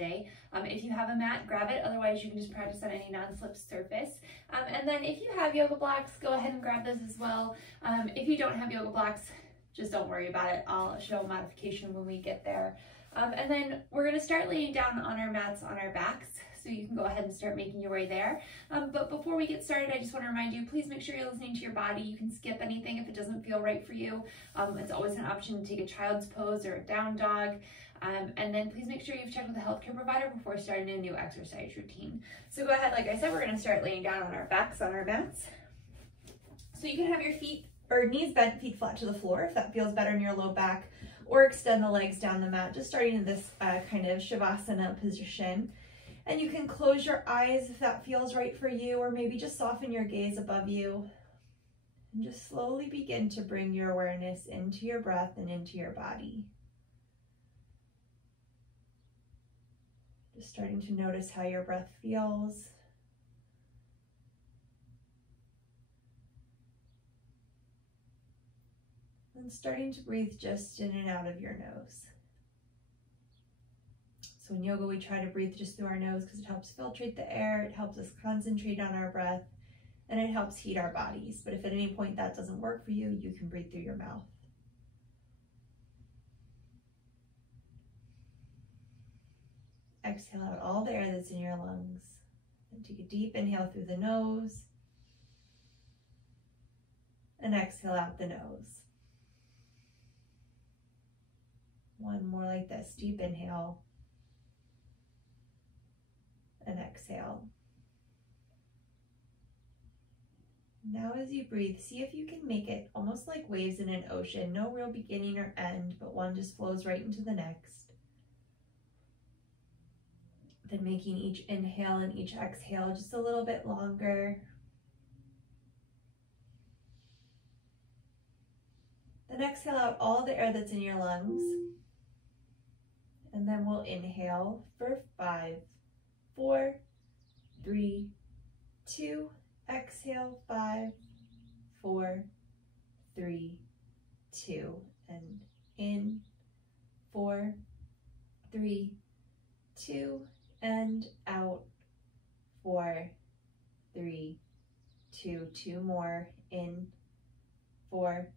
today. If you have a mat, grab it. Otherwise, you can just practice on any non-slip surface. And then if you have yoga blocks, go ahead and grab those as well. If you don't have yoga blocks, just don't worry about it. I'll show a modification when we get there. And then we're going to start laying down on our mats on our backs. So you can go ahead and start making your way there. But before we get started, I just want to remind you, please make sure you're listening to your body. You can skip anything if it doesn't feel right for you. It's always an option to take a child's pose or a down dog. And then please make sure you've checked with a healthcare provider before starting a new exercise routine. So go ahead, like I said, we're going to start laying down on our backs on our mats. So you can have your feet or knees bent, feet flat to the floor if that feels better in your low back, or extend the legs down the mat, just starting in this kind of Shavasana position. And you can close your eyes if that feels right for you, or maybe just soften your gaze above you. And just slowly begin to bring your awareness into your breath and into your body. Just starting to notice how your breath feels. And starting to breathe just in and out of your nose. So in yoga, we try to breathe just through our nose because it helps filtrate the air, it helps us concentrate on our breath, and it helps heat our bodies. But if at any point that doesn't work for you, you can breathe through your mouth. Exhale out all the air that's in your lungs. And take a deep inhale through the nose. And exhale out the nose. One more like this, deep inhale. And exhale. Now as you breathe, see if you can make it almost like waves in an ocean. No real beginning or end, but one just flows right into the next. Then making each inhale and each exhale just a little bit longer. Then exhale out all the air that's in your lungs. And then we'll inhale for 5, 4, 3, 2, exhale 5, 4, 3, 2, and in 4, 3, 2, and out 4, 3, 2, 2 more in 4,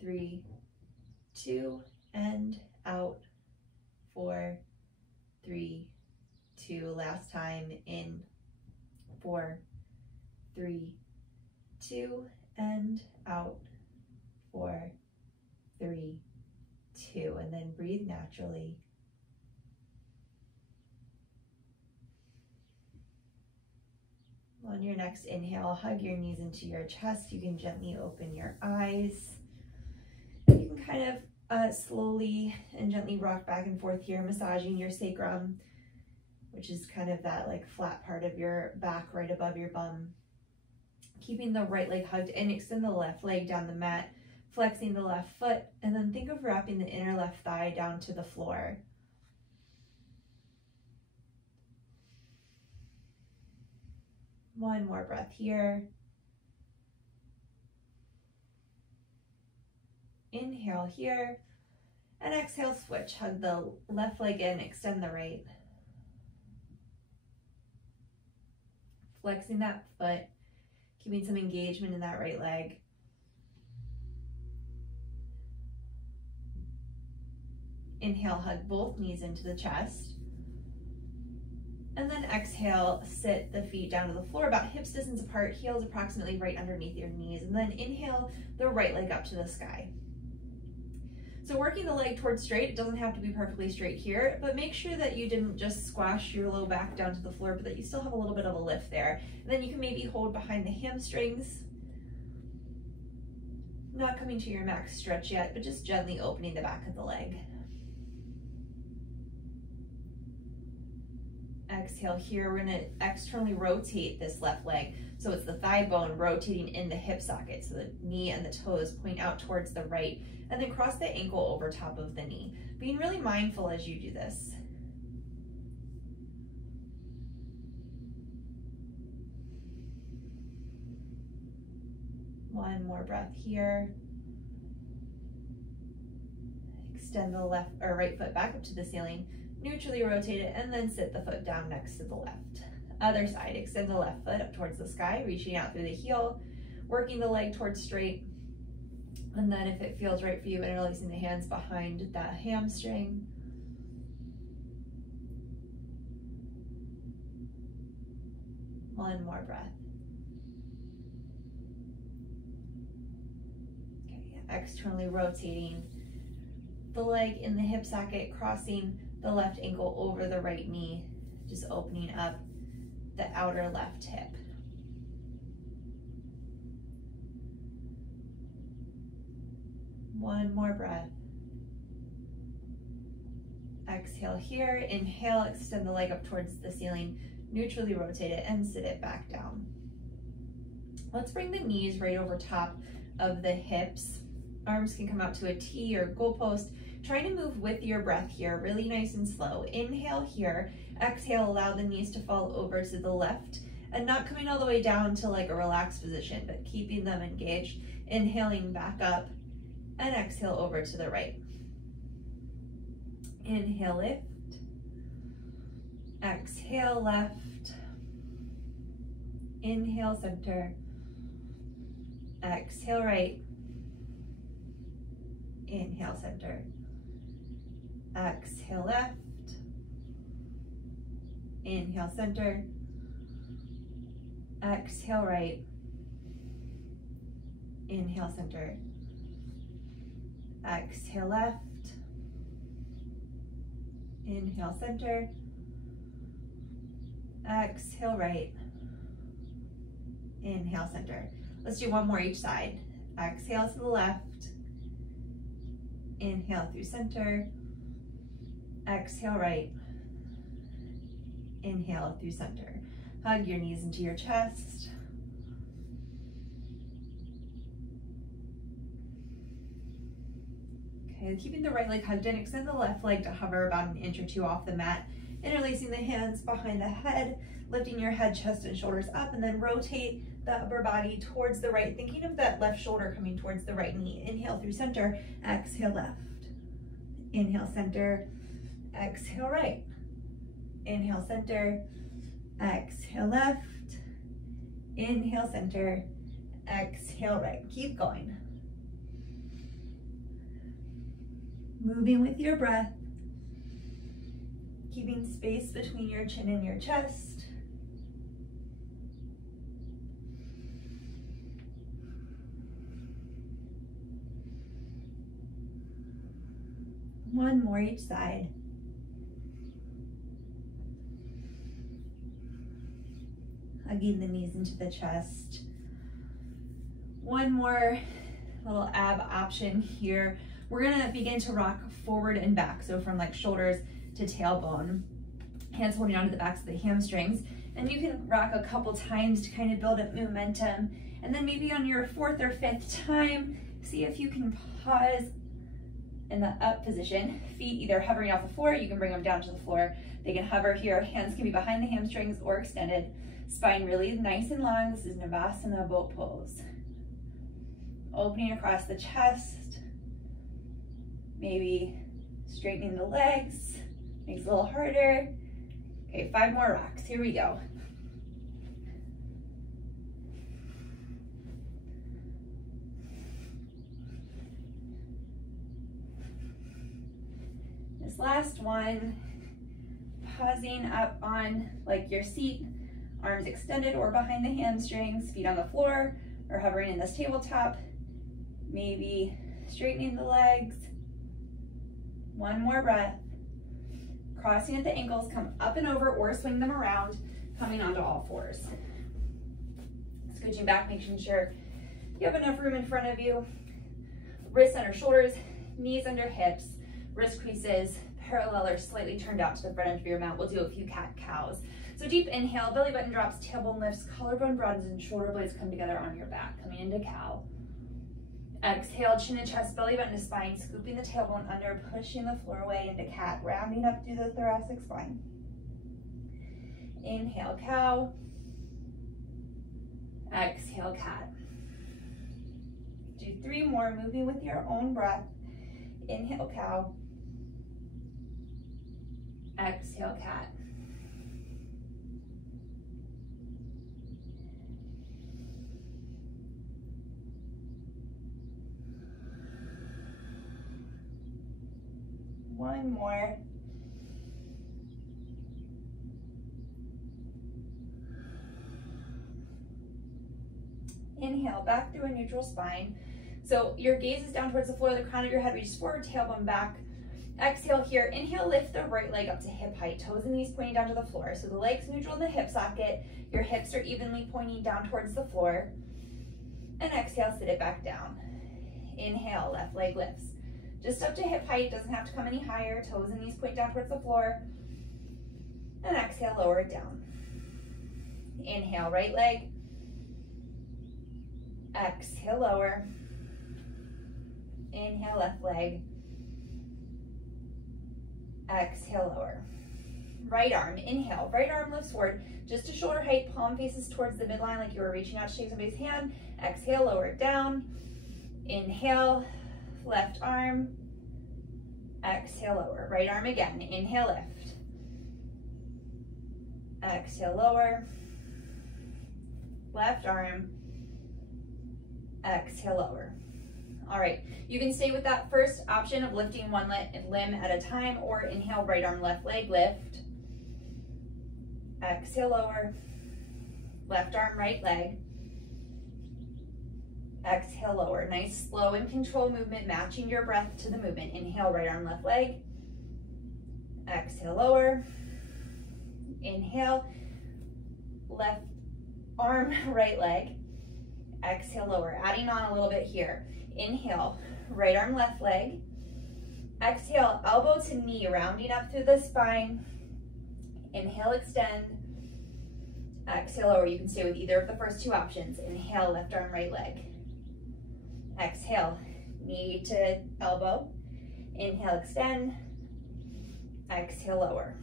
3, 2, and out 4, 3, 2, last time in 4, 3, 2, and out 4, 3, 2, and then breathe naturally. On your next inhale, hug your knees into your chest. You can gently open your eyes. You can kind of slowly and gently rock back and forth here, massaging your sacrum, which is kind of that like flat part of your back right above your bum. Keeping the right leg hugged in, extend the left leg down the mat, flexing the left foot, and then think of wrapping the inner left thigh down to the floor. One more breath here. Inhale here, and exhale, switch. Hug the left leg in, extend the right. Flexing that foot, keeping some engagement in that right leg. Inhale, hug both knees into the chest. And then exhale, sit the feet down to the floor about hips distance apart, heels approximately right underneath your knees. And then inhale the right leg up to the sky. So working the leg towards straight, it doesn't have to be perfectly straight here, but make sure that you didn't just squash your low back down to the floor, but that you still have a little bit of a lift there. And then you can maybe hold behind the hamstrings. Not coming to your max stretch yet, but just gently opening the back of the leg. Exhale here, we're gonna externally rotate this left leg. So it's the thigh bone rotating in the hip socket. So the knee and the toes point out towards the right, and then cross the ankle over top of the knee. Being really mindful as you do this. One more breath here. Extend the left or right foot back up to the ceiling. neutrally rotate it, and then sit the foot down next to the left. Other side, extend the left foot up towards the sky, reaching out through the heel, working the leg towards straight. And then if it feels right for you, interlacing the hands behind that hamstring. One more breath. Okay, externally rotating the leg in the hip socket, crossing the left ankle over the right knee, just opening up the outer left hip. One more breath. Exhale here. Inhale, extend the leg up towards the ceiling, neutrally rotate it and sit it back down. Let's bring the knees right over top of the hips. Arms can come out to a T or goalpost. Try to move with your breath here, really nice and slow. Inhale here. Exhale, allow the knees to fall over to the left and not coming all the way down to like a relaxed position, but keeping them engaged. Inhaling back up and exhale over to the right. Inhale, lift. Exhale, left. Inhale, center. Exhale, right. Inhale, center. Exhale, left. Inhale, center. Exhale, right. Inhale, center. Exhale, left. Inhale, center. Exhale, right. Inhale, center. Let's do one more each side. Exhale to the left. Inhale through center. Exhale, right. Inhale through center. Hug your knees into your chest. Okay, keeping the right leg hugged in, extend the left leg to hover about an inch or two off the mat, interlacing the hands behind the head, lifting your head, chest, and shoulders up, and then rotate the upper body towards the right, thinking of that left shoulder coming towards the right knee. Inhale through center, exhale left. Inhale center, exhale right. Inhale center, exhale left. Inhale center, exhale right. Keep going. Moving with your breath, keeping space between your chin and your chest. One more each side. Hugging the knees into the chest. One more little ab option here. We're gonna begin to rock forward and back. So from like shoulders to tailbone, hands holding onto the backs of the hamstrings. And you can rock a couple times to kind of build up momentum. And then maybe on your fourth or fifth time, see if you can pause in the up position. Feet either hovering off the floor, you can bring them down to the floor. They can hover here. Hands can be behind the hamstrings or extended. Spine really nice and long. This is Navasana boat pose. Opening across the chest. Maybe straightening the legs. Makes it a little harder. Okay, 5 more rocks. Here we go. This last one, pausing up on like your seat, arms extended or behind the hamstrings, feet on the floor or hovering in this tabletop, maybe straightening the legs. One more breath. Crossing at the ankles, come up and over or swing them around, coming onto all fours. Scooching back, making sure you have enough room in front of you. Wrists under shoulders, knees under hips, wrist creases parallel or slightly turned out to the front edge of your mat. We'll do a few cat-cows. So deep inhale, belly button drops, tailbone lifts, collarbone broadens, and shoulder blades come together on your back, coming into cow. Exhale, chin and chest, belly button to spine, scooping the tailbone under, pushing the floor away into cat, rounding up through the thoracic spine. Inhale, cow. Exhale, cat. Do 3 more, moving with your own breath. Inhale, cow. Exhale, cat. One more. Inhale, back through a neutral spine. So your gaze is down towards the floor, the crown of your head reaches forward, tailbone back. Exhale here, inhale, lift the right leg up to hip height, toes and knees pointing down to the floor. So the leg's neutral in the hip socket, your hips are evenly pointing down towards the floor. And exhale, sit it back down. Inhale, left leg lifts. Just up to hip height, doesn't have to come any higher, toes and knees point down towards the floor. And exhale, lower it down. Inhale, right leg. Exhale, lower. Inhale, left leg. Exhale, lower. Right arm, inhale, right arm lifts forward, just to shoulder height, palm faces towards the midline like you were reaching out to shake somebody's hand. Exhale, lower it down. Inhale, left arm. Exhale, lower. Right arm again. Inhale, lift. Exhale, lower. Left arm. Exhale, lower. All right, you can stay with that first option of lifting one limb at a time, or inhale, right arm, left leg, lift. Exhale, lower. Left arm, right leg. Exhale, lower. Nice, slow and controlled movement, matching your breath to the movement. Inhale, right arm, left leg. Exhale, lower. Inhale, left arm, right leg. Exhale, lower. Adding on a little bit here. Inhale, right arm, left leg. Exhale, elbow to knee, rounding up through the spine. Inhale, extend. Exhale, lower. You can stay with either of the first two options. Inhale, left arm, right leg. Exhale, knee to elbow. Inhale, extend. Exhale, lower.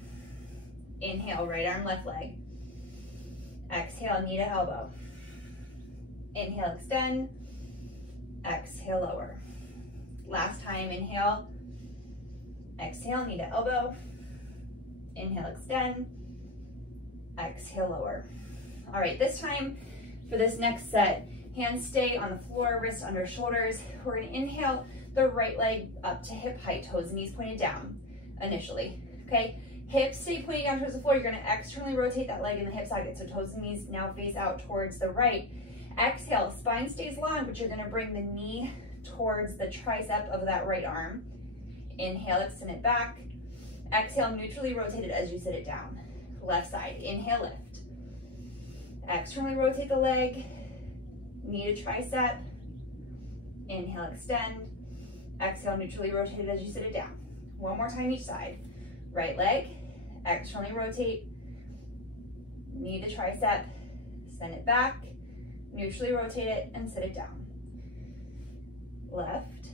Inhale, right arm, left leg. Exhale, knee to elbow. Inhale, extend. Exhale, lower. Last time, inhale. Exhale, knee to elbow. Inhale, extend. Exhale, lower. All right, this time for this next set, hands stay on the floor, wrists under shoulders. We're gonna inhale the right leg up to hip height, toes and knees pointed down initially, okay? Hips stay pointing down towards the floor. You're gonna externally rotate that leg in the hip socket, so toes and knees now face out towards the right. Exhale, spine stays long, but you're gonna bring the knee towards the tricep of that right arm. Inhale, extend it back. Exhale, neutrally rotate it as you sit it down. Left side, inhale, lift. Externally rotate the leg, knee to tricep. Inhale, extend. Exhale, neutrally rotate it as you sit it down. One more time each side. Right leg, externally rotate, knee to tricep, send it back, neutrally rotate it and sit it down. Left,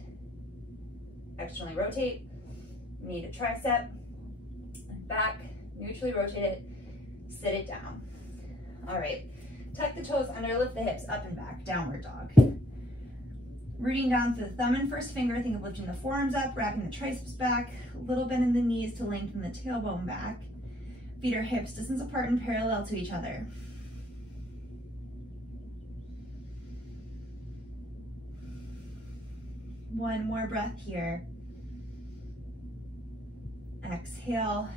externally rotate, knee to tricep, back, neutrally rotate it, sit it down. All right, tuck the toes under, lift the hips up and back, downward dog. Rooting down to the thumb and first finger, think of lifting the forearms up, wrapping the triceps back, a little bend in the knees to lengthen the tailbone back. Feet are hips distance apart and parallel to each other. One more breath here. Exhale,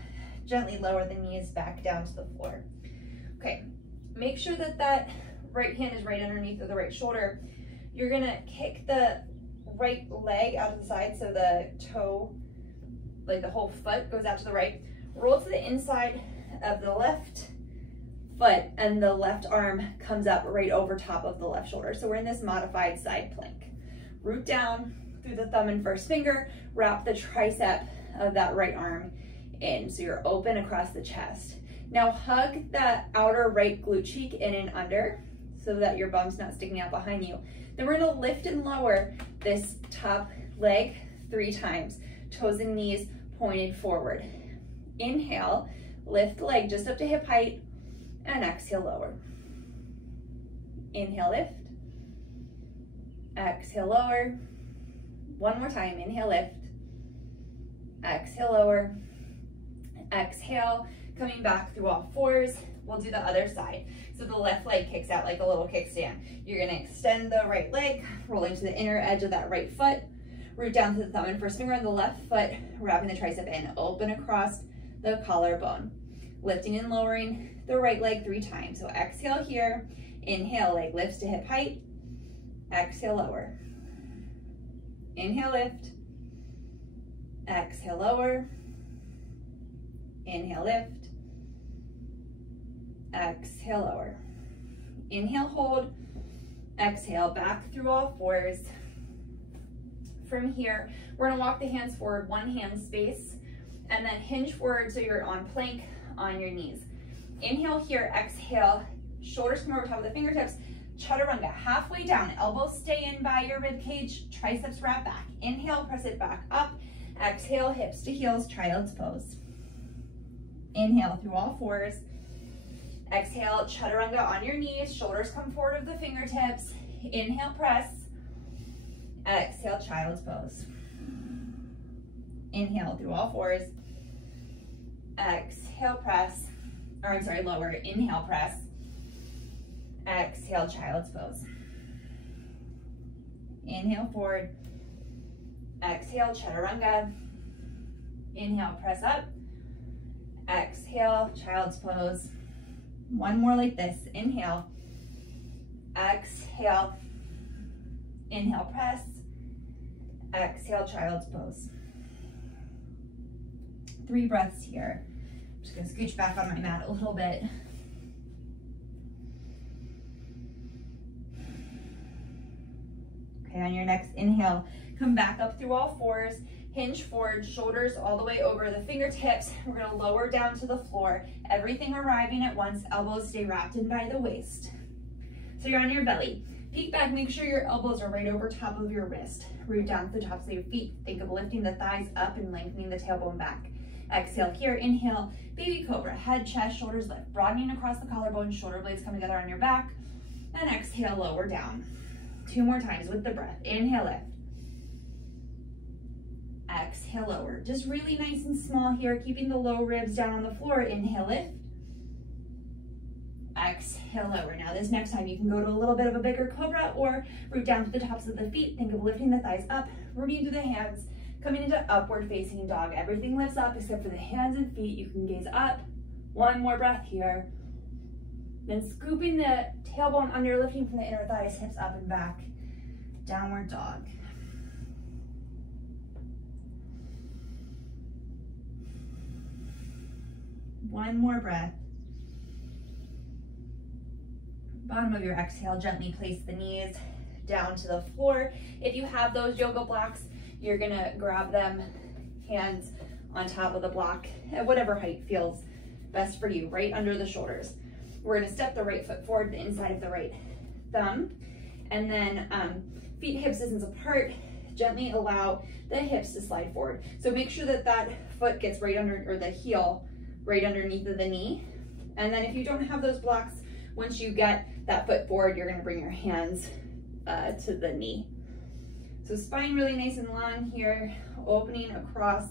gently lower the knees back down to the floor. Okay, make sure that that right hand is right underneath of the right shoulder. You're gonna kick the right leg out to the side so the toe, like the whole foot goes out to the right. Roll to the inside of the left foot and the left arm comes up right over top of the left shoulder. So we're in this modified side plank. Root down through the thumb and first finger, wrap the tricep of that right arm in so you're open across the chest. Now hug that outer right glute cheek in and under so that your bum's not sticking out behind you. Then we're gonna lift and lower this top leg 3 times, toes and knees pointed forward. Inhale, lift the leg just up to hip height, and exhale, lower. Inhale, lift. Exhale, lower. One more time, inhale, lift. Exhale, lower. Exhale, coming back through all fours. We'll do the other side. So the left leg kicks out like a little kickstand. You're gonna extend the right leg, rolling to the inner edge of that right foot, root down to the thumb and first finger on the left foot, wrapping the tricep in, open across the collarbone. Lifting and lowering the right leg 3 times. So exhale here, inhale, leg lifts to hip height, exhale, lower. Inhale, lift, exhale, lower, inhale, lift, exhale, lower. Inhale, hold, exhale, back through all fours. From here, we're gonna walk the hands forward, one hand space, and then hinge forward so you're on plank on your knees. Inhale here, exhale, shoulders come over top of the fingertips, chaturanga, halfway down, elbows stay in by your rib cage, triceps wrap back. Inhale, press it back up. Exhale, hips to heels, child's pose. Inhale through all fours. Exhale, chaturanga on your knees, shoulders come forward of the fingertips. Inhale, press. Exhale, child's pose. Inhale through all fours. Exhale, press. Or I'm sorry, lower. Inhale, press. Exhale, child's pose. Inhale, forward. Exhale, chaturanga. Inhale, press up. Exhale, child's pose. One more like this. Inhale. Exhale. Inhale, press. Exhale, child's pose. 3 breaths here. I'm just gonna scooch back on my mat a little bit. Okay, on your next inhale, come back up through all fours, hinge forward, shoulders all the way over the fingertips. We're gonna lower down to the floor, everything arriving at once, elbows stay wrapped in by the waist. So you're on your belly. Peek back, make sure your elbows are right over top of your wrist. Root down to the tops of your feet. Think of lifting the thighs up and lengthening the tailbone back. Exhale here, inhale, baby cobra, head, chest, shoulders lift, broadening across the collarbone, shoulder blades come together on your back, and exhale, lower down. 2 more times with the breath. Inhale, lift. Exhale, lower. Just really nice and small here, keeping the low ribs down on the floor. Inhale, lift. Exhale, lower. Now this next time you can go to a little bit of a bigger cobra or root down to the tops of the feet. Think of lifting the thighs up, rooting through the hands, coming into upward facing dog. Everything lifts up except for the hands and feet. You can gaze up. 1 more breath here. Then scooping the tailbone under, lifting from the inner thighs, hips up and back. Downward dog. One more breath. Bottom of your exhale, gently place the knees down to the floor. If you have those yoga blocks, you're gonna grab them, hands on top of the block at whatever height feels best for you, right under the shoulders. We're gonna step the right foot forward, the inside of the right thumb, and then feet hips distance apart. Gently allow the hips to slide forward. So make sure that that foot gets right under, or the heel right underneath of the knee. And then if you don't have those blocks, once you get that foot forward, you're gonna bring your hands to the knee. So spine really nice and long here, opening across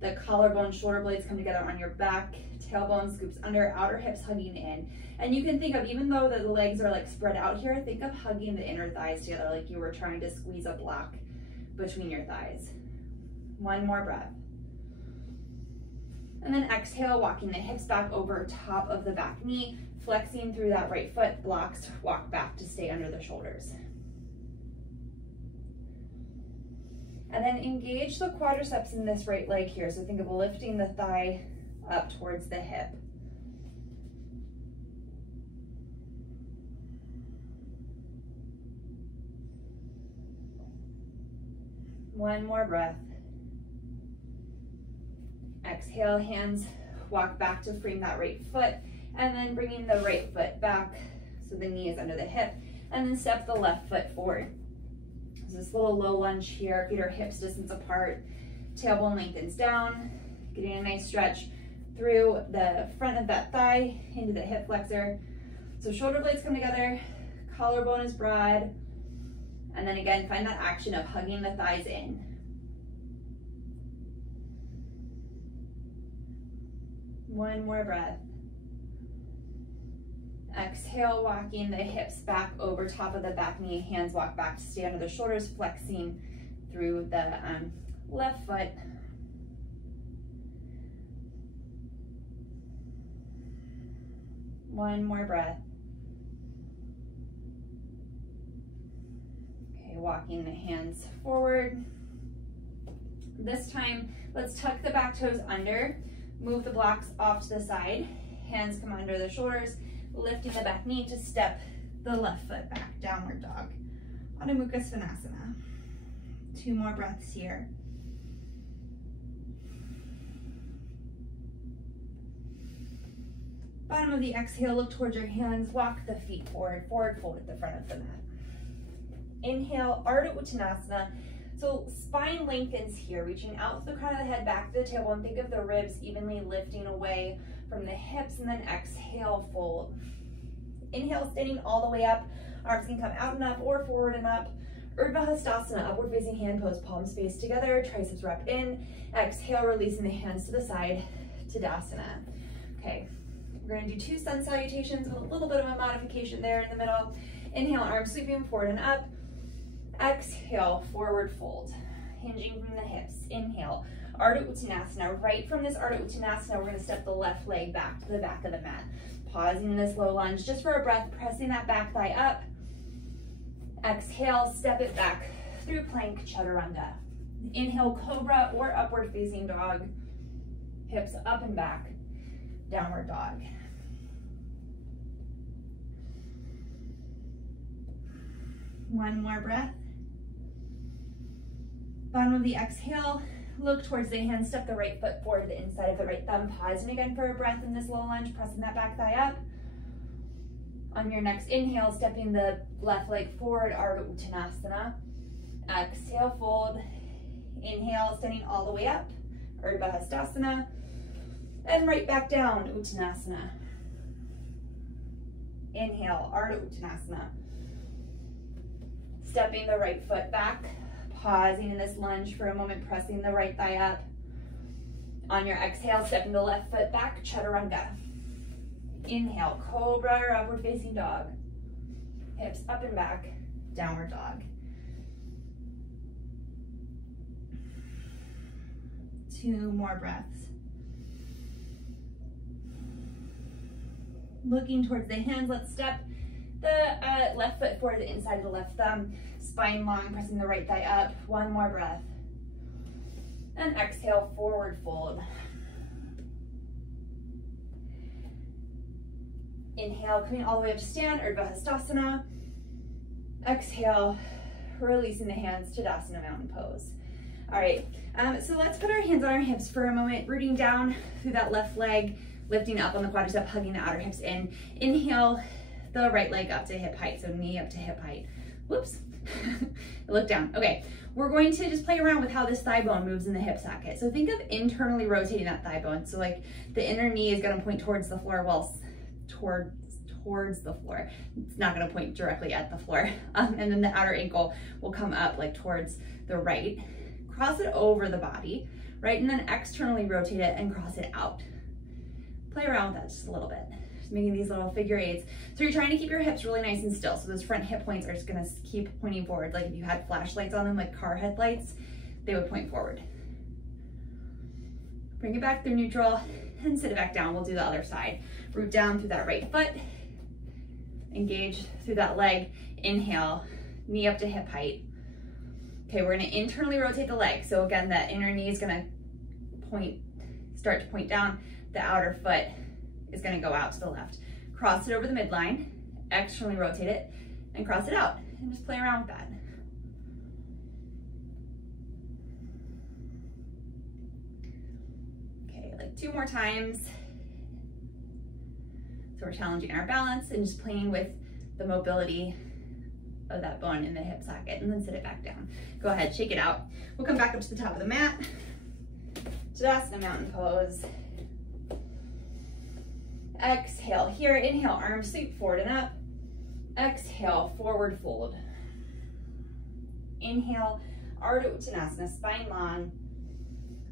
the collarbone, shoulder blades come together on your back, tailbone scoops under, outer hips hugging in. And you can think of, even though the legs are like spread out here, think of hugging the inner thighs together like you were trying to squeeze a block between your thighs. 1 more breath. And then exhale, walking the hips back over top of the back knee, flexing through that right foot, blocks, walk back to stay under the shoulders. And then engage the quadriceps in this right leg here. So think of lifting the thigh up towards the hip. One more breath. Exhale, hands walk back to frame that right foot, and then bringing the right foot back so the knee is under the hip, and then step the left foot forward. So this little low lunge here, feet are hips distance apart, tailbone lengthens down, getting a nice stretch through the front of that thigh into the hip flexor. So shoulder blades come together, collarbone is broad, and then again, find that action of hugging the thighs in. One more breath. Exhale, walking the hips back over top of the back knee, hands walk back to stay under the shoulders, flexing through the left foot. One more breath. Okay, walking the hands forward. This time, let's tuck the back toes under, move the blocks off to the side, hands come under the shoulders, lifting the back knee to step the left foot back, downward dog. Adho Mukha Svanasana. 2 more breaths here. Bottom of the exhale, look towards your hands, walk the feet forward, forward fold at the front of the mat. Inhale, Ardha Uttanasana. So spine lengthens here, reaching out to the crown of the head, back to the tailbone. Think of the ribs evenly lifting away from the hips, and then exhale, fold. Inhale, standing all the way up. Arms can come out and up or forward and up. Urdhva Hastasana, upward facing hand pose, palms face together, triceps wrapped in. Exhale, releasing the hands to the side, Tadasana. Okay, we're gonna do 2 sun salutations with a little bit of a modification there in the middle. Inhale, arms sweeping forward and up. Exhale, forward fold, hinging from the hips. Inhale, Ardha Uttanasana. Right from this Ardha Uttanasana, we're gonna step the left leg back to the back of the mat. Pausing in this low lunge, just for a breath, pressing that back thigh up. Exhale, step it back through plank, chaturanga. Inhale, cobra or upward facing dog. Hips up and back, downward dog. One more breath. Bottom of the exhale, look towards the hand, step the right foot forward to the inside of the right thumb. Pausing again for a breath in this low lunge, pressing that back thigh up. On your next inhale, stepping the left leg forward, Ardha Uttanasana. Exhale, fold. Inhale, standing all the way up, Urdhva Hastasana. And right back down, Uttanasana. Inhale, Ardha Uttanasana. Stepping the right foot back, pausing in this lunge for a moment, pressing the right thigh up. On your exhale, stepping the left foot back, chaturanga. Inhale, cobra or upward facing dog. Hips up and back, downward dog. 2 more breaths. Looking towards the hands, let's step the left foot forward to the inside of the left thumb, spine long, pressing the right thigh up. 1 more breath. And exhale, forward fold. Inhale, coming all the way up to stand, Urdhva Hastasana. Exhale, releasing the hands, Tadasana, mountain pose. All right, so let's put our hands on our hips for a moment, rooting down through that left leg, lifting up on the quadricep, hugging the outer hips in. Inhale, the right leg up to hip height, so knee up to hip height. Whoops, look down. Okay, we're going to just play around with how this thigh bone moves in the hip socket. So think of internally rotating that thigh bone. So like the inner knee is gonna point towards the floor, well, towards the floor. It's not gonna point directly at the floor. And then the outer ankle will come up like towards the right. Cross it over the body, right? And then externally rotate it and cross it out. Play around with that just a little bit. Just making these little figure eights. So you're trying to keep your hips really nice and still. So those front hip points are just gonna keep pointing forward. Like if you had flashlights on them, like car headlights, they would point forward. Bring it back through neutral and sit it back down. We'll do the other side. Root down through that right foot. Engage through that leg. Inhale, knee up to hip height. Okay, we're gonna internally rotate the leg. So again, that inner knee is gonna start to point down. The outer foot is gonna go out to the left. Cross it over the midline, externally rotate it, and cross it out. And just play around with that. Okay, like 2 more times. So we're challenging our balance and just playing with the mobility of that bone in the hip socket, and then sit it back down. Go ahead, shake it out. We'll come back up to the top of the mat. Tadasana, mountain pose. Exhale here, inhale, arms sweep forward and up. Exhale, forward fold. Inhale, Ardha Uttanasana, spine long.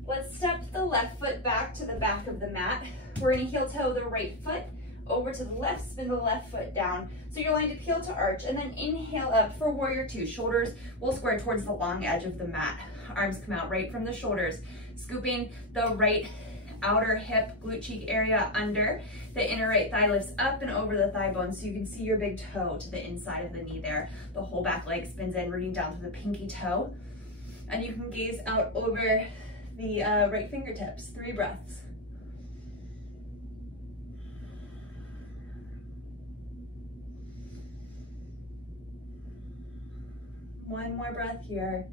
Let's step the left foot back to the back of the mat. We're gonna heel toe the right foot over to the left, spin the left foot down. So you're going to peel to arch, and then inhale up for warrior two. Shoulders will square towards the long edge of the mat. Arms come out right from the shoulders, scooping the right outer hip, glute cheek area under. The inner right thigh lifts up and over the thigh bone so you can see your big toe to the inside of the knee there. The whole back leg spins in, rooting down to the pinky toe. And you can gaze out over the right fingertips. 3 breaths. One more breath here.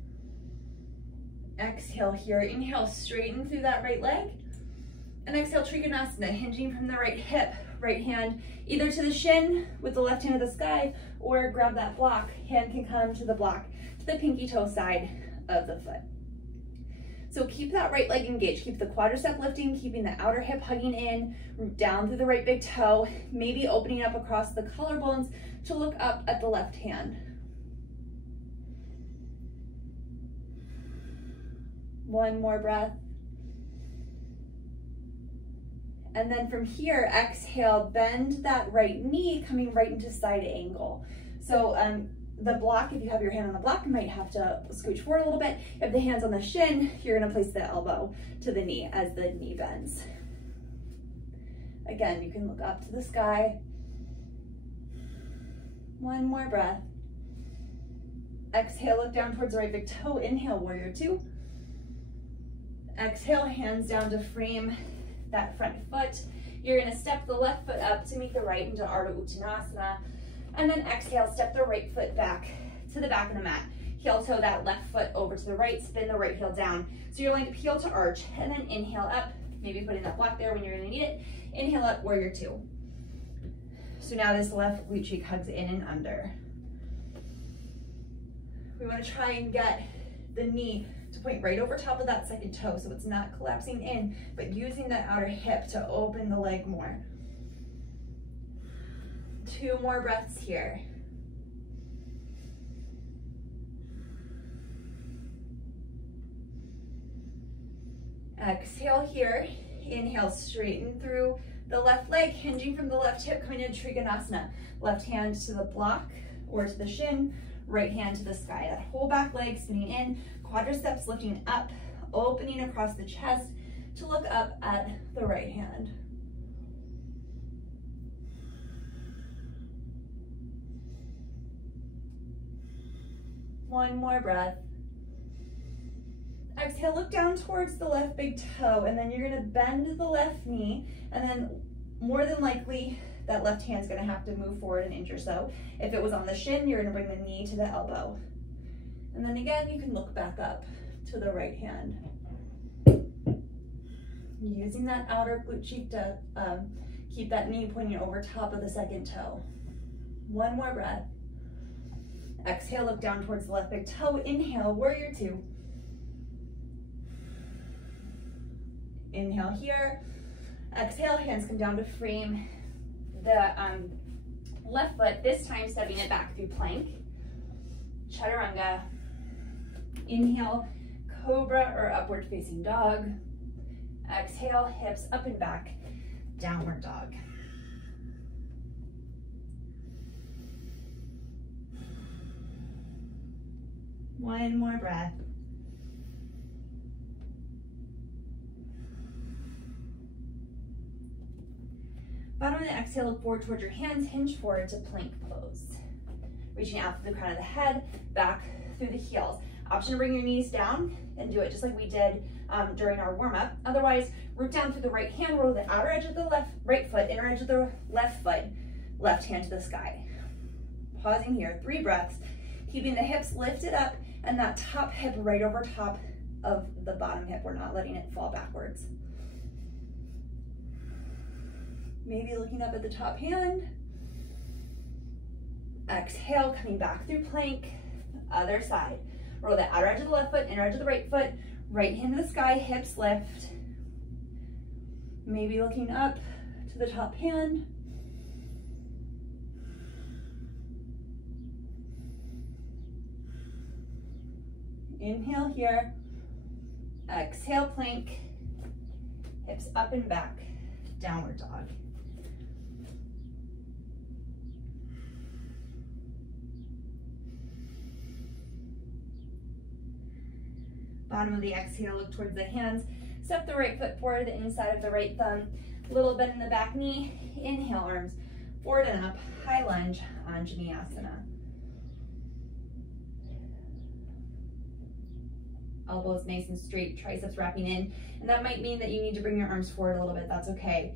Exhale here. Inhale, straighten through that right leg. And exhale, Trikonasana, hinging from the right hip. Right hand either to the shin with the left hand to the sky, or grab that block. Hand can come to the block, to the pinky toe side of the foot. So keep that right leg engaged. Keep the quadricep lifting, keeping the outer hip hugging in, root down through the right big toe, maybe opening up across the collarbones to look up at the left hand. One more breath. And then from here, exhale, bend that right knee, coming right into side angle. So the block, if you have your hand on the block, you might have to scooch forward a little bit. If the hand's on the shin, you're gonna place the elbow to the knee as the knee bends. Again, you can look up to the sky. One more breath. Exhale, look down towards the right big toe. Inhale, warrior two. Exhale, hands down to frame that front foot. You're gonna step the left foot up to meet the right into Ardha Uttanasana. And then exhale, step the right foot back to the back of the mat. Heel toe that left foot over to the right, spin the right heel down. So you're going to peel to arch, and then inhale up, maybe putting that block there when you're gonna need it. Inhale up, warrior two. So now this left glute cheek hugs in and under. We wanna try and get the knee to point right over top of that second toe so it's not collapsing in, but using that outer hip to open the leg more. 2 more breaths here. Exhale here. Inhale, straighten through the left leg, hinging from the left hip, coming into Trikonasana. Left hand to the block or to the shin, right hand to the sky. That whole back leg spinning in, quadriceps lifting up, opening across the chest to look up at the right hand. One more breath. Exhale, look down towards the left big toe, and then you're gonna bend the left knee, and then more than likely that left hand's gonna have to move forward an inch or so. If it was on the shin, you're gonna bring the knee to the elbow. And then again, you can look back up to the right hand. Using that outer glute cheek to keep that knee pointing over top of the second toe. One more breath. Exhale, look down towards the left big toe. Inhale, warrior two. Inhale here. Exhale, hands come down to frame the left foot, this time stepping it back through plank. Chaturanga. Inhale, cobra or upward facing dog. Exhale, hips up and back, downward dog. One more breath. Bottom of the exhale, look forward towards your hands, hinge forward to plank pose. Reaching out to the crown of the head, back through the heels. Option to bring your knees down and do it just like we did during our warm-up. Otherwise, root down through the right hand, roll the outer edge of the right foot, inner edge of the left foot, left hand to the sky. Pausing here, 3 breaths, keeping the hips lifted up and that top hip right over top of the bottom hip. We're not letting it fall backwards. Maybe looking up at the top hand. Exhale, coming back through plank, other side. Roll the outer edge of the left foot, inner edge of the right foot, right hand to the sky, hips lift. Maybe looking up to the top hand. Inhale here. Exhale, plank. Hips up and back, downward dog. Bottom of the exhale, look towards the hands. Step the right foot forward, the inside of the right thumb. Little bend in the back knee. Inhale, arms forward and up. High lunge, Anjaneyasana. Elbows nice and straight, triceps wrapping in. And that might mean that you need to bring your arms forward a little bit. That's okay.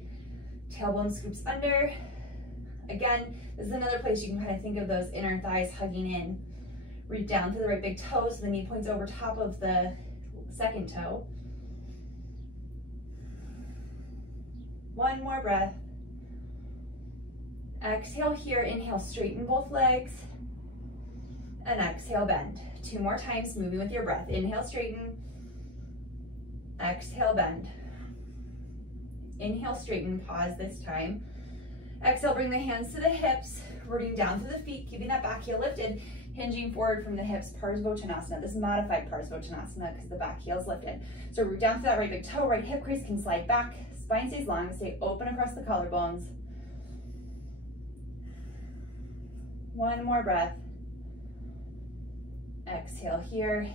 Tailbone scoops under. Again, this is another place you can kind of think of those inner thighs hugging in. Reach down to the right big toe so the knee points over top of the second toe. One more breath. Exhale here, inhale, straighten both legs. And exhale, bend. 2 more times, moving with your breath. Inhale, straighten. Exhale, bend. Inhale, straighten, pause this time. Exhale, bring the hands to the hips, rooting down through the feet, keeping that back heel lifted, hinging forward from the hips, Parsvottanasana. This is modified Parsvottanasana because the back heel is lifted. So root down to that right big toe, right hip crease can slide back, spine stays long, stay open across the collarbones. 1 more breath. Exhale here,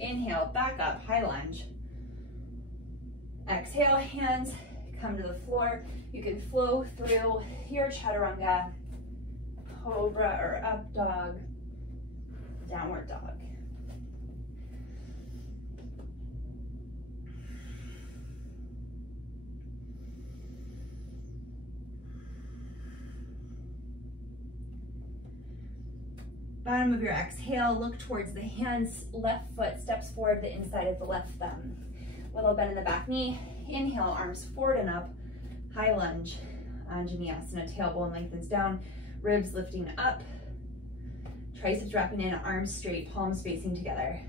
inhale, back up, high lunge. Exhale, hands come to the floor. You can flow through your chaturanga, cobra or up dog, downward dog. Bottom of your exhale, look towards the hands, left foot steps forward, the inside of the left thumb. Little bend in the back knee, inhale, arms forward and up, high lunge, Anjaneyasana, tailbone lengthens down, ribs lifting up, triceps wrapping in, arms straight, palms facing together.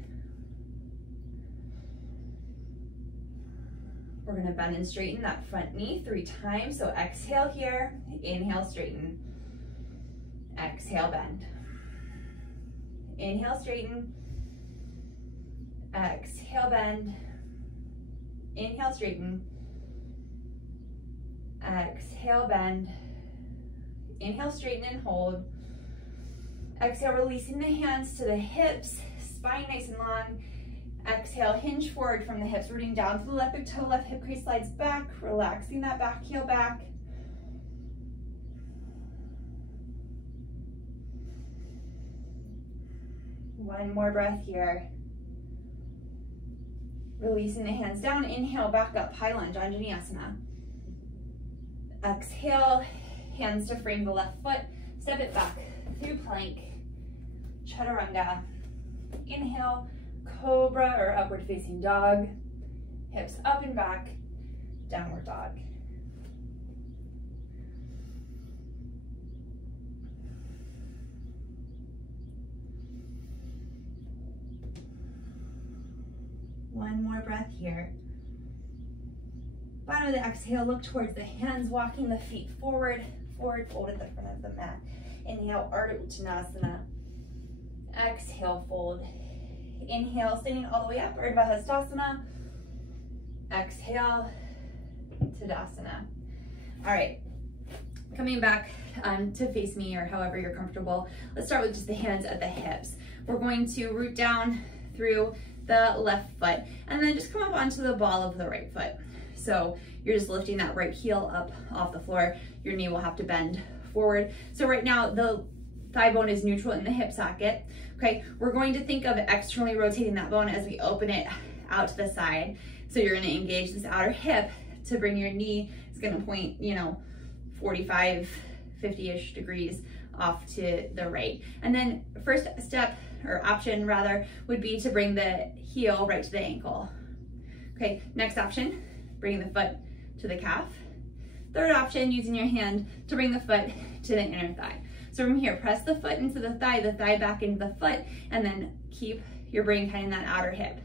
We're gonna bend and straighten that front knee 3 times, so exhale here, inhale, straighten, exhale, bend. Inhale, straighten, exhale, bend, inhale, straighten, exhale, bend, inhale, straighten and hold, exhale, releasing the hands to the hips, spine nice and long, exhale, hinge forward from the hips, rooting down to the left big toe, left hip crease slides back, relaxing that back heel back. One more breath here. Releasing the hands down, inhale, back up, high lunge, Anjaneyasana. Exhale, hands to frame the left foot, step it back through plank, chaturanga. Inhale, cobra or upward facing dog, hips up and back, downward dog. One more breath here. Bottom of the exhale, look towards the hands, walking the feet forward, forward fold at the front of the mat. Inhale, Ardha Uttanasana. Exhale, fold. Inhale, standing all the way up, Urdhva Hastasana. Exhale, Tadasana. All right, coming back to face me or however you're comfortable. Let's start with just the hands at the hips. We're going to root down through the left foot and then just come up onto the ball of the right foot. So you're just lifting that right heel up off the floor. Your knee will have to bend forward. So right now the thigh bone is neutral in the hip socket. Okay, we're going to think of externally rotating that bone as we open it out to the side. So you're gonna engage this outer hip to bring your knee, it's gonna point, 45, 50-ish degrees off to the right. And then first step, or option rather, would be to bring the heel right to the ankle. Okay, next option, bring the foot to the calf. Third option, using your hand to bring the foot to the inner thigh. So from here, press the foot into the thigh back into the foot, and then keep your brain kind of in that outer hip.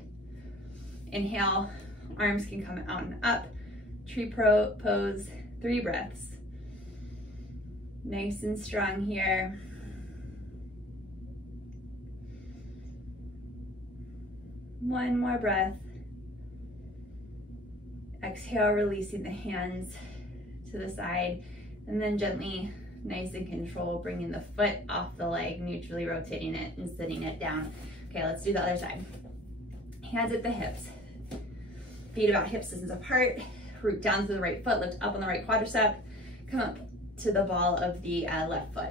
Inhale, arms can come out and up. Tree pose, 3 breaths. Nice and strong here. One more breath. Exhale, releasing the hands to the side, and then gently, nice and controlled, bringing the foot off the leg, neutrally rotating it and sitting it down. Okay, let's do the other side. Hands at the hips, feet about hip distance apart, root down to the right foot, lift up on the right quadricep, come up to the ball of the left foot.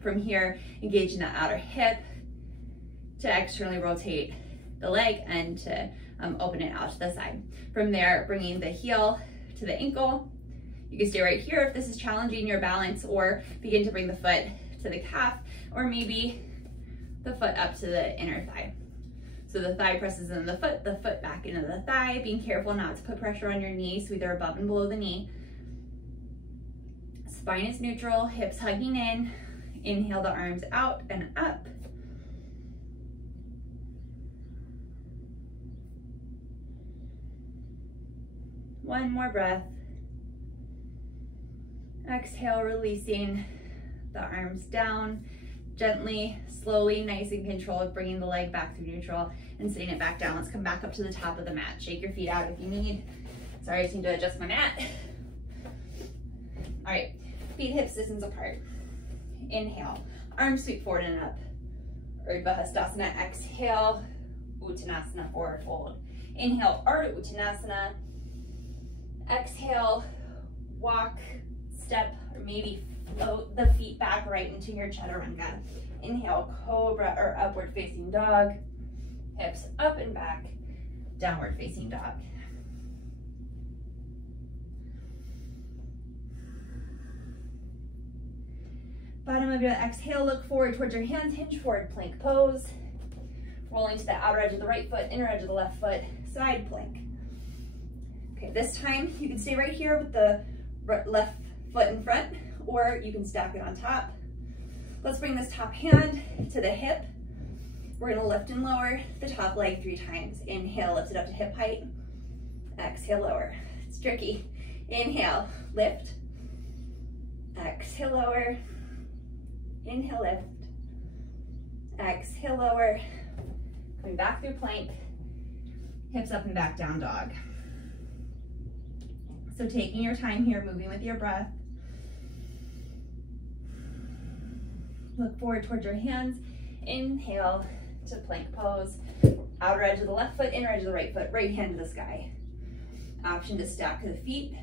From here, engaging that outer hip to externally rotate the leg and to open it out to the side. From there, bringing the heel to the ankle. You can stay right here if this is challenging your balance, or begin to bring the foot to the calf, or maybe the foot up to the inner thigh. So the thigh presses into the foot back into the thigh, being careful not to put pressure on your knee, so either above and below the knee. Spine is neutral, hips hugging in. Inhale the arms out and up. One more breath. Exhale, releasing the arms down. Gently, slowly, nice and controlled, bringing the leg back through neutral and sitting it back down. Let's come back up to the top of the mat. Shake your feet out if you need. Sorry, I just need to adjust my mat. All right, feet hips distance apart. Inhale, arms sweep forward and up. Urdhva Hastasana, exhale, Uttanasana, forward fold. Inhale, Ardha Uttanasana. Exhale, walk, step, or maybe float the feet back right into your Chaturanga. Inhale, Cobra or upward facing dog. Hips up and back, downward facing dog. Bottom of your exhale, look forward towards your hands, hinge forward, plank pose. Rolling to the outer edge of the right foot, inner edge of the left foot, side plank. Okay, this time you can stay right here with the left foot in front, or you can stack it on top. Let's bring this top hand to the hip. We're gonna lift and lower the top leg 3 times. Inhale, lift it up to hip height. Exhale, lower. It's tricky. Inhale, lift. Exhale, lower. Inhale, lift. Exhale, lower. Coming back through plank. Hips up and back, down dog. So taking your time here, moving with your breath. Look forward towards your hands. Inhale to plank pose. Outer edge of the left foot, inner edge of the right foot, right hand to the sky. Option to stack the feet.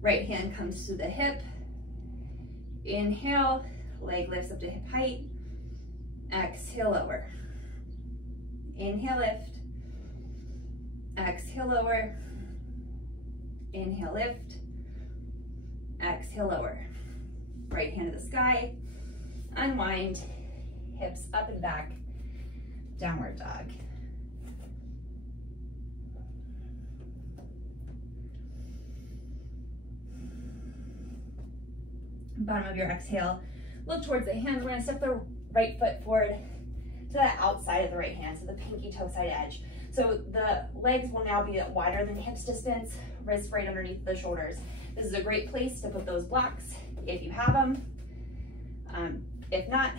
Right hand comes to the hip. Inhale, leg lifts up to hip height. Exhale, lower. Inhale, lift. Exhale, lower. Inhale, lift. Exhale, lower. Right hand to the sky. Unwind. Hips up and back. Downward dog. Bottom of your exhale, look towards the hands. We're gonna step the right foot forward to the outside of the right hand, so the pinky toe side edge. So the legs will now be wider than hips distance, wrists right underneath the shoulders. This is a great place to put those blocks if you have them. If not,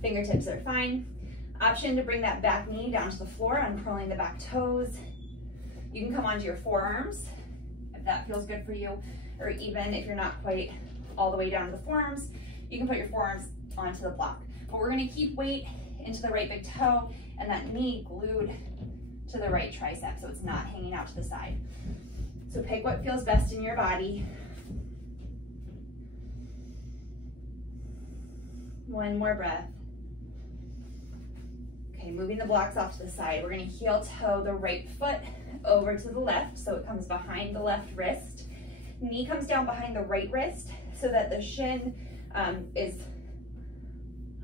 fingertips are fine. Option to bring that back knee down to the floor, uncurling the back toes. You can come onto your forearms if that feels good for you, or even if you're not quite all the way down to the forearms, you can put your forearms onto the block. But we're gonna keep weight into the right big toe and that knee glued to the right tricep so it's not hanging out to the side. So pick what feels best in your body. One more breath. Okay, moving the blocks off to the side. We're gonna heel toe the right foot over to the left so it comes behind the left wrist. Knee comes down behind the right wrist so that the shin is,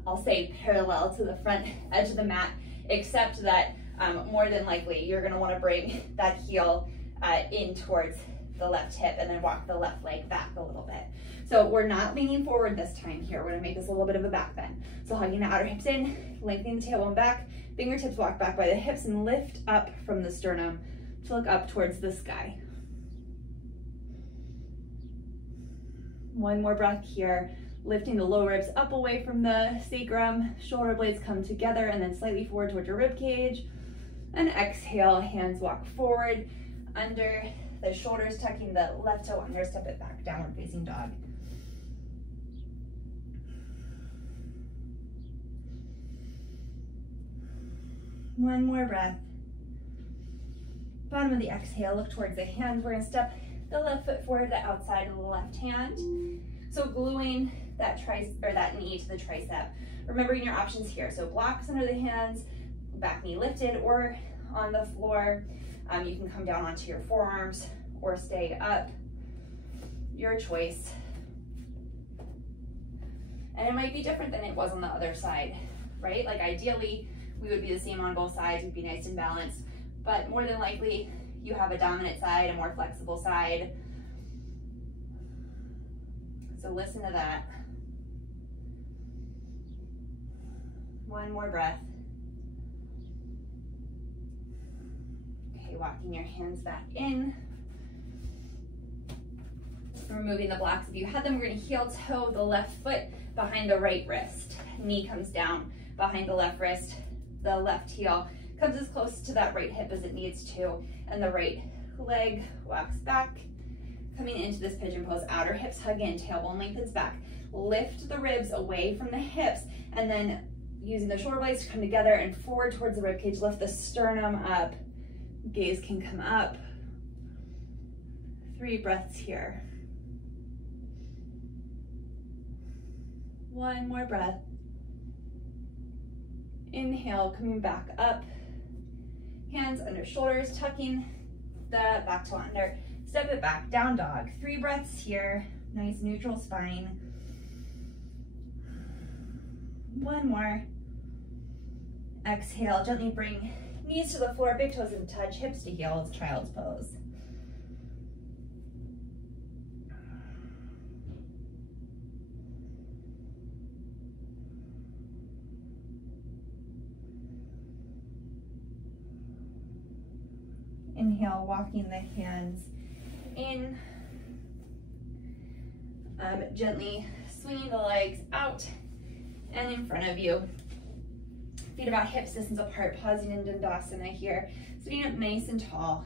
I'll say, parallel to the front edge of the mat, except that more than likely you're gonna wanna bring that heel in towards the left hip and then walk the left leg back a little bit. So we're not leaning forward this time here. We're gonna make this a little bit of a back bend. So hugging the outer hips in, lengthening the tailbone back, fingertips walk back by the hips and lift up from the sternum to look up towards the sky. One more breath here, lifting the low ribs up away from the sacrum, shoulder blades come together and then slightly forward towards your rib cage. And exhale, hands walk forward. under the shoulders, tucking the left toe under, step it back, downward facing dog. One more breath. Bottom of the exhale, look towards the hands. We're gonna step the left foot forward, the outside of the left hand. So gluing that that knee to the tricep. Remembering your options here. So blocks under the hands, back knee lifted, or on the floor. You can come down onto your forearms or stay up. Your choice. And it might be different than it was on the other side, right? Like ideally, we would be the same on both sides, we'd be nice and balanced, but more than likely, you have a dominant side, a more flexible side. So listen to that. One more breath. Okay, walking your hands back in. Removing the blocks if you had them. We're gonna heel toe the left foot behind the right wrist. Knee comes down behind the left wrist. The left heel comes as close to that right hip as it needs to, and the right leg walks back, coming into this pigeon pose. Outer hips hug in, tailbone lengthens back. Lift the ribs away from the hips, and then using the shoulder blades to come together and forward towards the rib cage. Lift the sternum up. Gaze can come up. 3 breaths here. One more breath. Inhale, coming back up. Hands under shoulders, tucking the back toe under. Step it back, down dog. 3 breaths here. Nice neutral spine. One more. Exhale, gently bring knees to the floor, big toes in touch, hips to heels, child's pose. Inhale, walking the hands in. Gently swinging the legs out and in front of you. Feet about hips distance apart, pausing in Dandasana here. Sitting up nice and tall.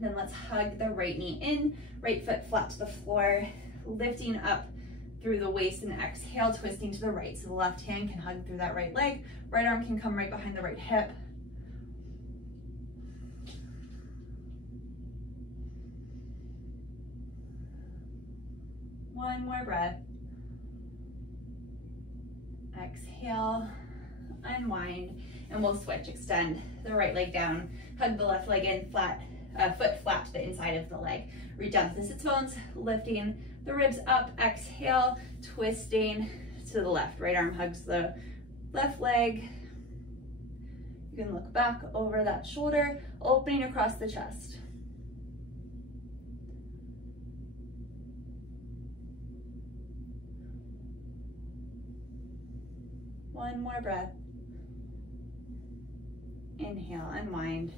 Then let's hug the right knee in, right foot flat to the floor, lifting up through the waist and exhale, twisting to the right. So the left hand can hug through that right leg, right arm can come right behind the right hip. One more breath. Exhale, unwind, and we'll switch. Extend the right leg down, hug the left leg in, flat, foot flat to the inside of the leg. Reach down to the sits bones, lifting the ribs up. Exhale, twisting to the left. Right arm hugs the left leg. You can look back over that shoulder, opening across the chest. One more breath. Inhale, unwind.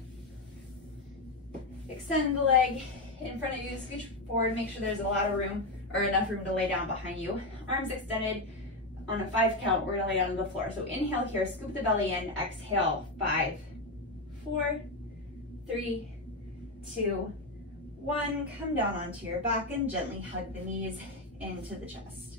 Extend the leg in front of you, scooch forward, make sure there's a lot of room or enough room to lay down behind you. Arms extended. On a 5 count, we're gonna lay down on the floor. So inhale here, scoop the belly in, exhale, 5, 4, 3, 2, 1. Come down onto your back and gently hug the knees into the chest.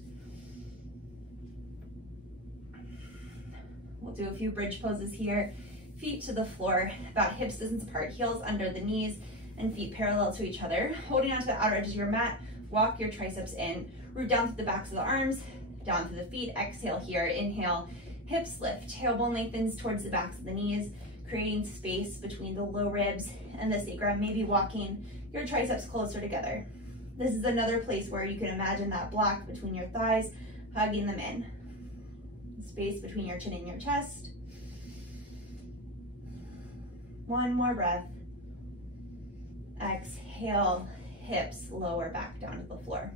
We'll do a few bridge poses here. Feet to the floor, about hips distance apart, heels under the knees, and feet parallel to each other. Holding onto the outer edges of your mat, walk your triceps in. Root down through the backs of the arms, down through the feet. Exhale here, inhale, hips lift. Tailbone lengthens towards the backs of the knees, creating space between the low ribs and the sacrum, maybe walking your triceps closer together. This is another place where you can imagine that block between your thighs, hugging them in. Space between your chin and your chest. One more breath. Exhale, hips lower back down to the floor.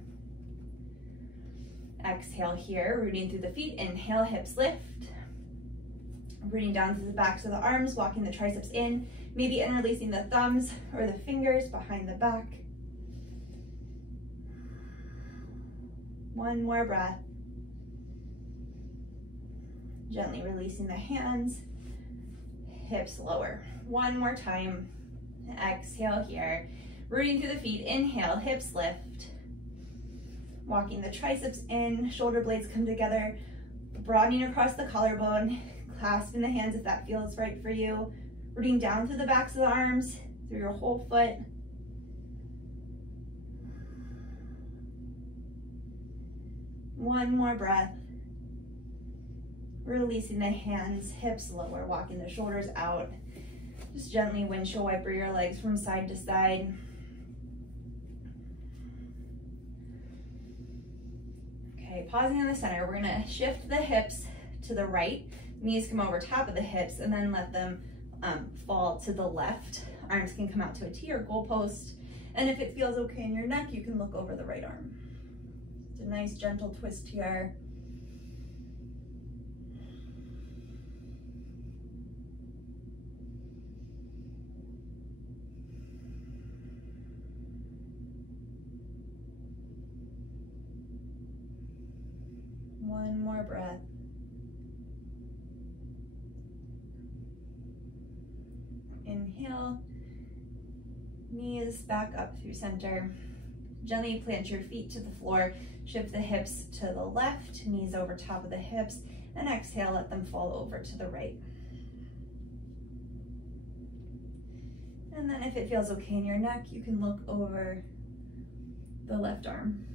Exhale here, rooting through the feet. Inhale, hips lift. Rooting down through the backs of the arms, walking the triceps in, maybe interlacing the thumbs or the fingers behind the back. One more breath. Gently releasing the hands, hips lower. One more time. Exhale here. Rooting through the feet. Inhale, hips lift. Walking the triceps in, shoulder blades come together, broadening across the collarbone, clasping the hands if that feels right for you. Rooting down through the backs of the arms, through your whole foot. One more breath. Releasing the hands, hips lower, walking the shoulders out. Just gently windshield wiper your legs from side to side. Okay, pausing in the center, we're gonna shift the hips to the right. Knees come over top of the hips and then let them fall to the left. Arms can come out to a T or goalpost. And if it feels okay in your neck, you can look over the right arm. It's a nice gentle twist here. One more breath. Inhale, knees back up through center. Gently plant your feet to the floor, shift the hips to the left, knees over top of the hips, and exhale, let them fall over to the right. And then if it feels okay in your neck, you can look over the left arm.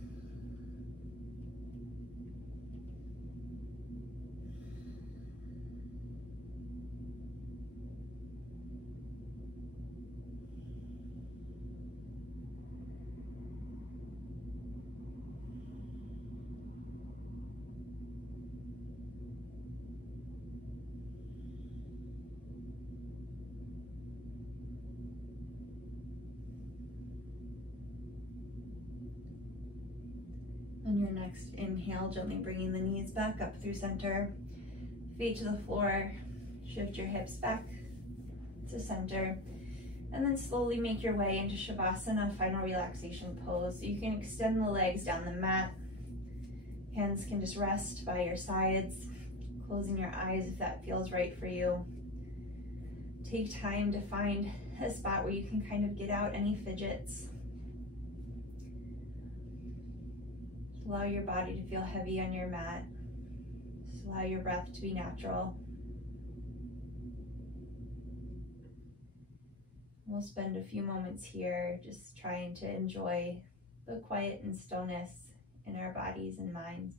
On your next inhale, gently bringing the knees back up through center, feet to the floor, shift your hips back to center, and then slowly make your way into Shavasana, final relaxation pose. So you can extend the legs down the mat. Hands can just rest by your sides, closing your eyes if that feels right for you. Take time to find a spot where you can kind of get out any fidgets. Allow your body to feel heavy on your mat. Just allow your breath to be natural. We'll spend a few moments here just trying to enjoy the quiet and stillness in our bodies and minds.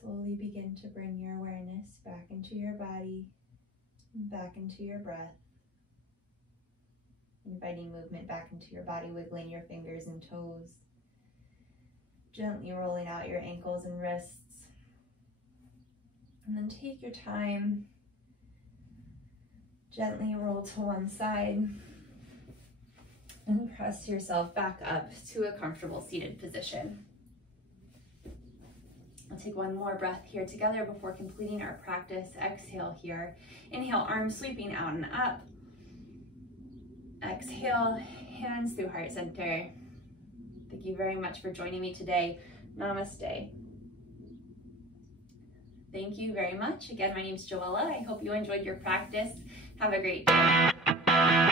Slowly begin to bring your awareness back into your body, back into your breath. Inviting movement back into your body, wiggling your fingers and toes. Gently rolling out your ankles and wrists. And then take your time. Gently roll to one side. And press yourself back up to a comfortable seated position. We'll take one more breath here together before completing our practice. Exhale here. Inhale, arms sweeping out and up. Exhale, hands through heart center. Thank you very much for joining me today. Namaste. Thank you very much. Again, my name is Joella. I hope you enjoyed your practice. Have a great day.